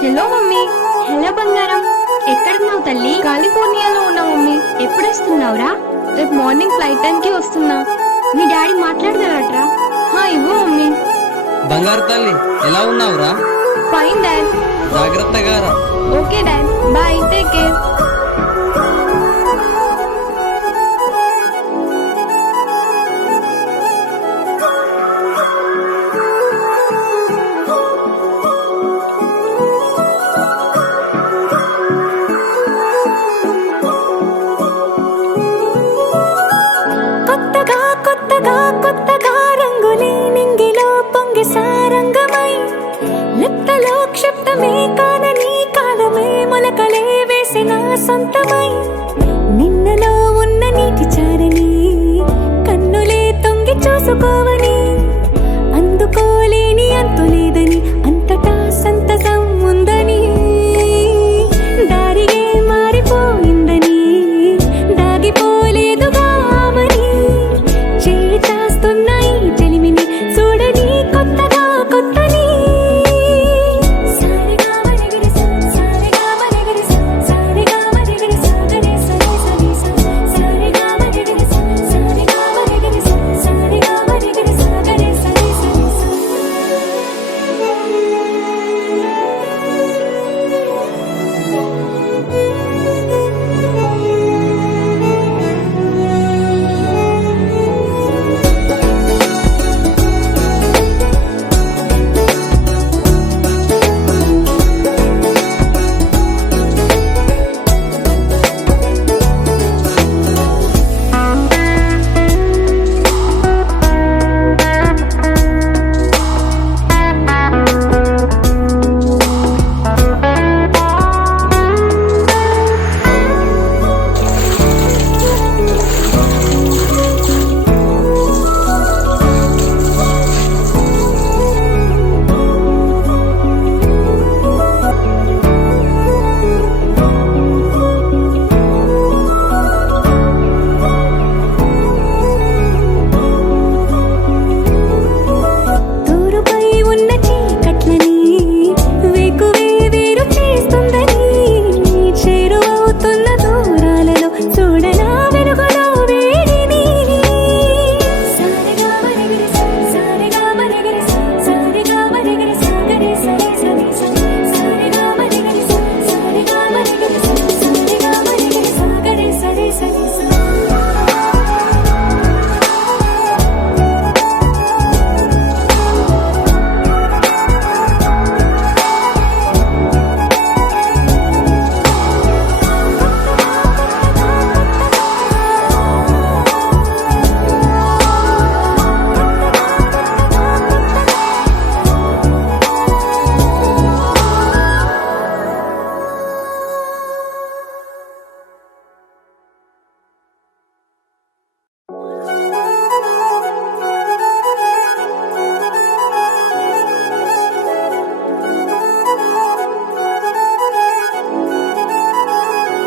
Hello mummy. Hello బంగారం, ఎక్కడున్నావు తల్లి? కాలిఫోర్నియాలో ఉన్నా మమ్మీ. ఎప్పుడు వస్తున్నావురా? రేపు మార్నింగ్ ఫ్లైట్ టైంకి వస్తున్నా. మీ డాడీ మాట్లాడతారట్రా? ఇవ్వు మమ్మీ. బంగారు తల్లి ఎలా ఉన్నావురా? Fine dad. జాగ్రత్తగా రా. Okay dad, bye, take care. సొంతమై నిన్నలో ఉన్న నీటి చారని కన్నులే తొంగి చూసుకోవని అందుకోలేని అంతులేదని